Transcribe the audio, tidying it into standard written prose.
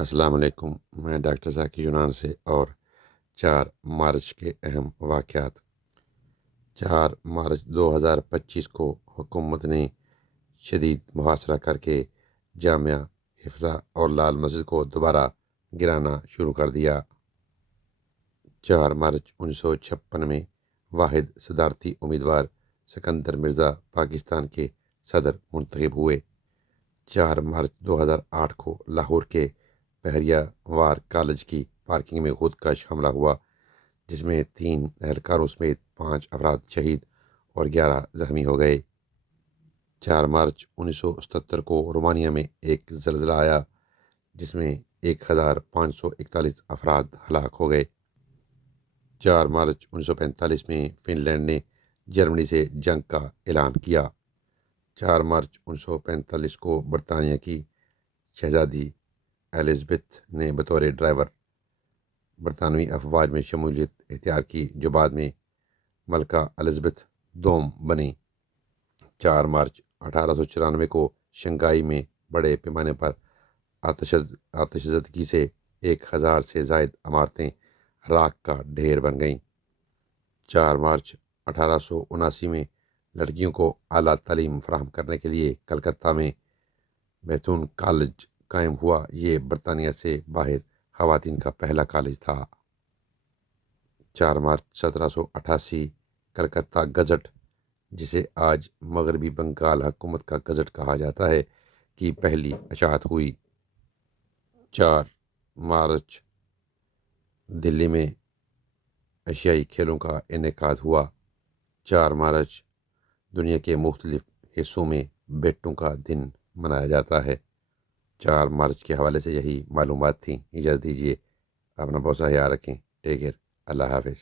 السلام علیکم، میں ڈاکٹر ذاکر یونان سے اور 4 مارچ کے اہم واقعات۔ 4 مارچ 2025 کو حکومت نے شدید محاصرہ کر کے جامعہ حفظہ اور لال مسجد کو دوبارہ گرانا شروع کر دیا۔ 4 مارچ 1956 میں واحد صدارتی امیدوار سکندر مرزا پاکستان کے صدر منتخب ہوئے۔ 4 مارچ 2008 کو لاہور کے بحریہ وار کالج کی پارکنگ میں خودکش حملہ ہوا، جس میں 3 اہلکاروں سمیت 5 افراد شہید اور 11 زخمی ہو گئے۔ 4 مارچ 1977 کو رومانیہ میں ایک زلزلہ آیا، جس میں 1541 افراد ہلاک ہو گئے۔ 4 مارچ 1945 میں فن لینڈ نے جرمنی سے جنگ کا اعلان کیا۔ 4 مارچ 1945 کو برطانیہ کی شہزادی الزبتھ نے بطور ڈرائیور برطانوی افواج میں شمولیت اختیار کی، جو بعد میں ملکہ الزبتھ دوم بنیں۔ 4 مارچ 1894 کو شنگھائی میں بڑے پیمانے پر آتش زدگی سے 1000 سے زائد عمارتیں راکھ کا ڈھیر بن گئیں۔ 4 مارچ 1879 میں لڑکیوں کو اعلیٰ تعلیم فراہم کرنے کے لیے کلکتہ میں بیتھون کالج قائم ہوا۔ یہ برطانیہ سے باہر خواتین کا پہلا کالج تھا۔ 4 مارچ 1788 کلکتہ گزٹ، جسے آج مغربی بنگال حکومت کا گزٹ کہا جاتا ہے، کی پہلی اشاعت ہوئی۔ 4 مارچ دلی میں ایشیائی کھیلوں کا انعقاد ہوا۔ 4 مارچ دنیا کے مختلف حصوں میں بیٹوں کا دن منایا جاتا ہے۔ 4 مارچ کے حوالے سے یہی معلومات تھیں۔ اجازت دیجیے، اپنا بہت سا خیال رکھیں۔ ٹیک کیئر، اللہ حافظ۔